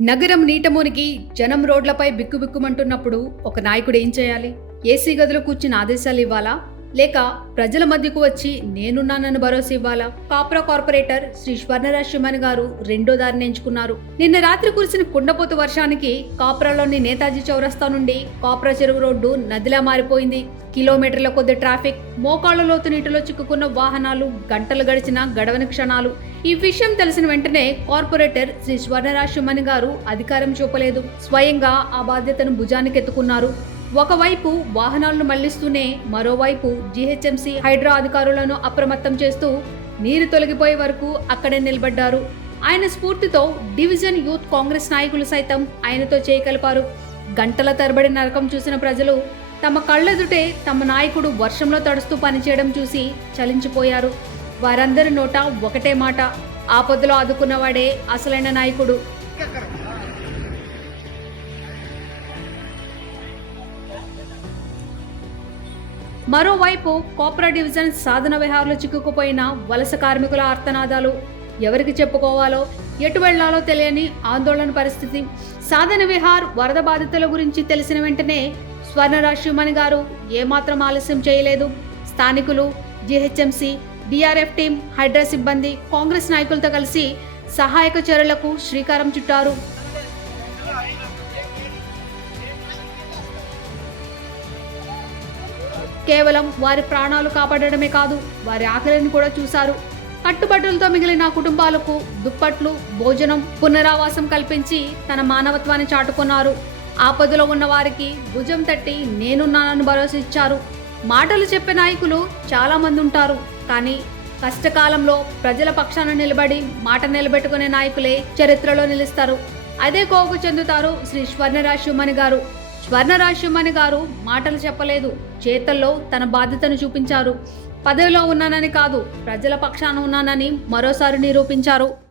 నగరం నీట మునిగి జనం రోడ్లపై బిక్కుబిక్కుమంటున్నప్పుడు ఒక నాయకుడు ఏం చేయాలి? ఏసీ గదిలో కూర్చుని ఆదేశాలు ఇవ్వాలా? లేక ప్రజల మధ్యకు వచ్చి నేనున్నానని భరోసా ఇవ్వాలా? కాప్రా కార్పొరేటర్ శ్రీ స్వర్ణరాజ్ గారు రెండో దారిని ఎంచుకున్నారు. నిన్న రాత్రి కురిసిన కుండపోత వర్షానికి కాప్రాలోని నేతాజీ చౌరస్తా నుండి కాప్రా చెరువు రోడ్డు నదిలా మారిపోయింది. కిలోమీటర్ల కొద్ది ట్రాఫిక్ మోకాళ్ళ లోతు నీటిలో చిక్కుకున్న వాహనాలు గంటలు గడిచిన గడవని క్షణాలు. ఈ విషయం తెలిసిన వెంటనే కార్పొరేటర్ శ్రీ స్వర్ణరాజ్ గారు అధికారం చూపలేదు. స్వయంగా ఆ బాధ్యతను భుజానికి ఎత్తుకున్నారు ఒకవైపు వాహనాలను మళ్ళిస్తూనే మరోవైపు జీహెచ్ఎంసీ హైడ్రా అధికారులను అప్రమత్తం చేస్తూ నీరు తొలగిపోయే వరకు అక్కడే నిలబడ్డారు. ఆయన స్ఫూర్తితో డివిజన్ యూత్ కాంగ్రెస్ నాయకులు సైతం ఆయనతో చేయగలిపారు గంటల తరబడి నరకం చూసిన ప్రజలు తమ కళ్ళెదుటే తమ నాయకుడు వర్షంలో తడుస్తూ పనిచేయడం చూసి చలించిపోయారు. వారందరి నోట ఒకటే మాట ఆపదలో ఆదుకున్నవాడే అసలైన నాయకుడు. మరోవైపు కోప్రా డివిజన్ సాధన విహార్లు చిక్కుకుపోయిన వలస కార్మికుల ఆర్తనాదాలు ఎవరికి చెప్పుకోవాలో ఎటు వెళ్ళాలో తెలియని ఆందోళన పరిస్థితి. సాధన విహార్ వరద బాధితుల గురించి తెలిసిన వెంటనే స్వర్ణరాజ్ గారు ఏమాత్రం ఆలస్యం చేయలేదు. స్థానికులు జిహెచ్ఎంసీ డిఆర్ఎఫ్ టీం హైడ్రా సిబ్బంది కాంగ్రెస్ నాయకులతో కలిసి సహాయక చర్యలకు శ్రీకారం చుట్టారు. కేవలం వారి ప్రాణాలు కాపాడడమే కాదు వారి ఆకలిని కూడా చూశారు. కట్టుబడులతో మిగిలిన కుటుంబాలకు దుప్పట్లు భోజనం పునరావాసం కల్పించి తన మానవత్వాన్ని చాటుకున్నారు. ఆపదలో ఉన్న వారికి భుజం తట్టి నేనున్నానని భరోసా ఇచ్చారు. మాటలు చెప్పే నాయకులు చాలా మంది ఉంటారు కానీ కష్టకాలంలో ప్రజల పక్షాన నిలబడి మాట నిలబెట్టుకునే నాయకులే చరిత్రలో నిలుస్తారు. అదే కోవకు చెందుతారు శ్రీ స్వర్ణరాజ్ శివమణి గారు. స్వర్ణరాశ్యమణి గారు మాటలు చెప్పలేదు. చేతల్లో తన బాధ్యతను చూపించారు. పదవిలో ఉన్నానని కాదు ప్రజల పక్షాన ఉన్నానని మరోసారి నిరూపించారు.